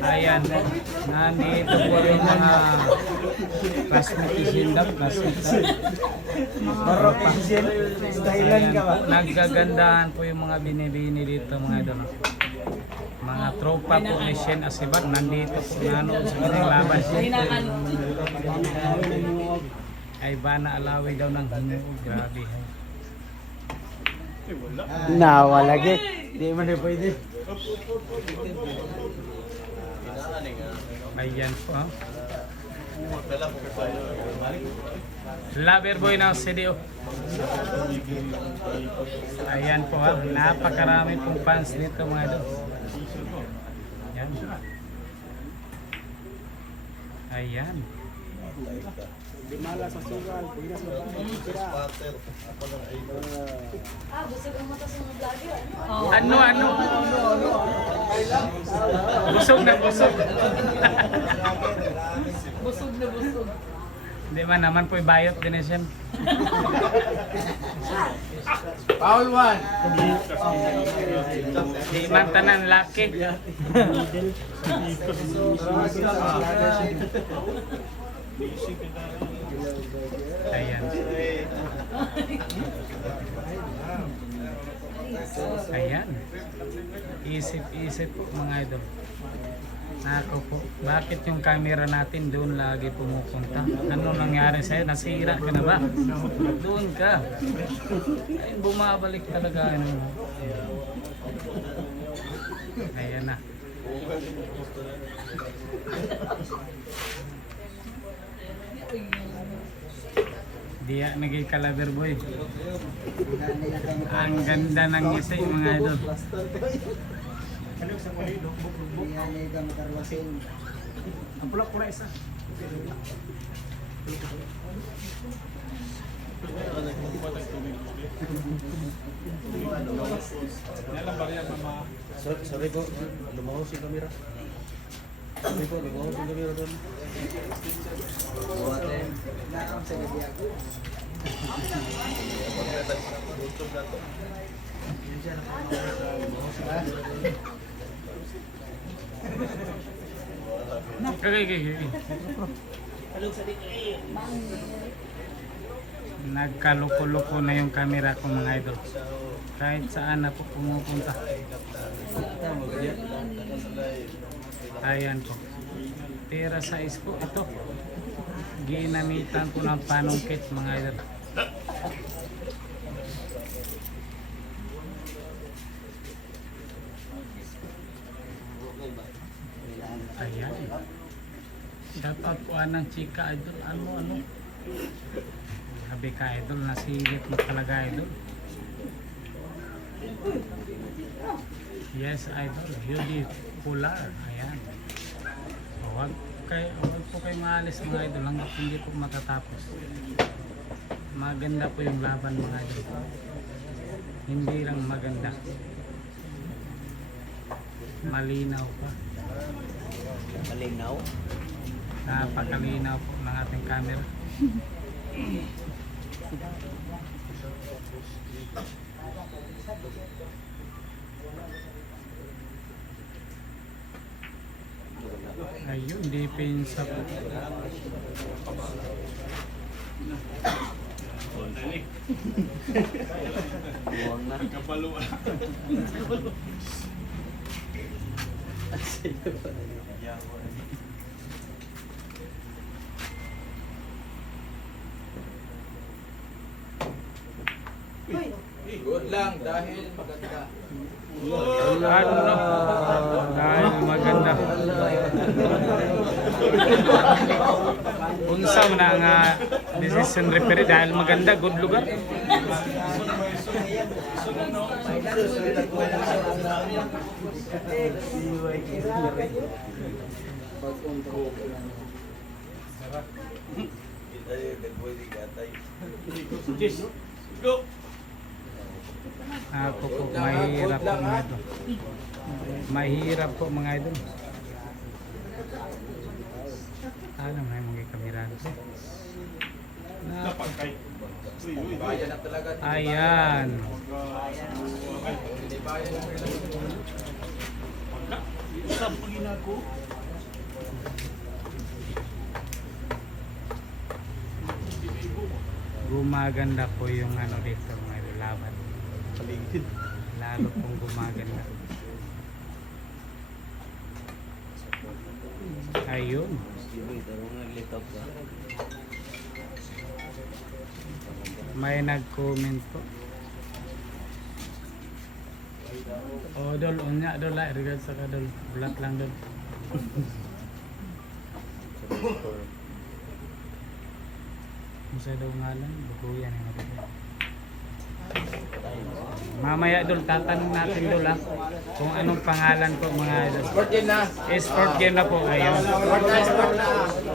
Ayan, nandito po yung mga classmate isindap, Ayan po, naggagandahan po yung mga binibini dito mga idol. Mga tropa po ni Shen Asibat, nandito po nanood sa kanyang laban. Ay Bana Alawi daw ng hinuog, grabe. Nawa lagi. Di man na pwede. Ayan po. Lover boy ng CDO. Ayan po ha. Napakarami pong fans dito mga idol. Ayan. Ayan. Mala sa sugal, pinas mo pa. Busog ang mata sa mga vlogger. Ano? Busog na busog. Busog na busog. Hindi man naman po bayot din siya. Foul 1. Di man tanan laki. Ayan. Ayan. Isip-isip po mga idol. Nako po, bakit yung camera natin doon lagi pumupunta? Ano nangyari sa'yo? Nasira ka na ba? Doon ka. Ay, bumabalik talaga. Ano. Ayan na. Diya naging kalaber boy. Ang ganda ng isa mga idol. Ang pula-pula isa. Sorry po, lumaw si kamera. Sorry po, lumaw si kamera doon. Okay. Nagkaluko-luko na yung camera ko mga idol. Kahit saan na po pumupunta. Ayan po. Tira size po ito. Ginamitan ko ng panungkit mga idol. Ayan. Shout out po anang chika idol. Ano? Sabi ka idol, nasilip mo talaga idol. Yes idol, beautiful. Ayan. Huwag po kayo maalis mga idol hanggang hindi po matatapos. Maganda po yung laban mga idol. Hindi lang maganda. Malinaw pa. Malinaw. Napakalinaw po ng ating camera. Ayun, depensa po. Buwang na. Good lang dahil maganda. Dahil maganda. Unsa man nga decision referee dahil maganda, good lugar. Go. Ako po, mahirap po mga idol. Mahirap po mga idol. Ano na yung mga kamera dito? Bayan na talaga. Ayan. Gumaganda po yung ano dito mga idol, laban. Paligid. Lalo pong gumaganda. Ayun. May nag-comment po. Oh, dol, unya, dol, lah, regards sa kadol. Bulat lang, dol. Masa daw ngalan, bukuyan yung nabigay. Mamaya, dol, tatanong natin, dol, ha, kung anong pangalan po mga idol. Sport din na. Sport game na po, ayun. Sport na.